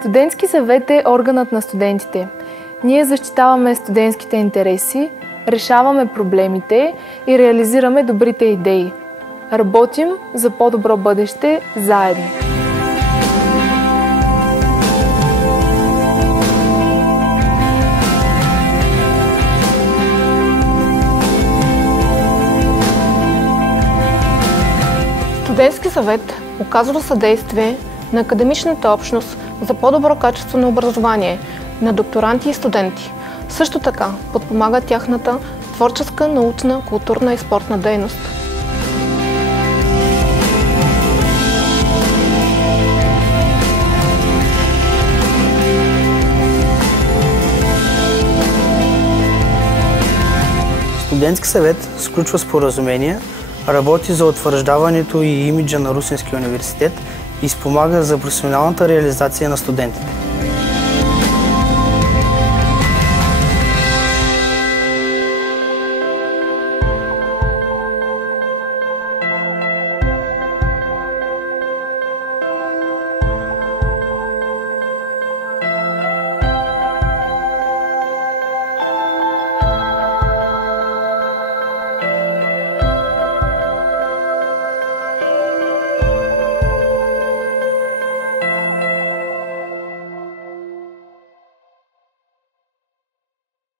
Студентски съвет е органът на студентите. Ние защитаваме студентските интереси, решаваме проблемите и реализираме добрите идеи. Работим за по-добро бъдеще заедно. Студентски съвет оказва съдействие на академичната общност за по-добро качество на образование на докторанти и студенти. Също така подпомага тяхната творческа, научна, културна и спортна дейност. Студентски съвет сключва споразумения, работи за утвърждаването и имиджа на Русенския университет и спомага за професионалната реализация на студентите.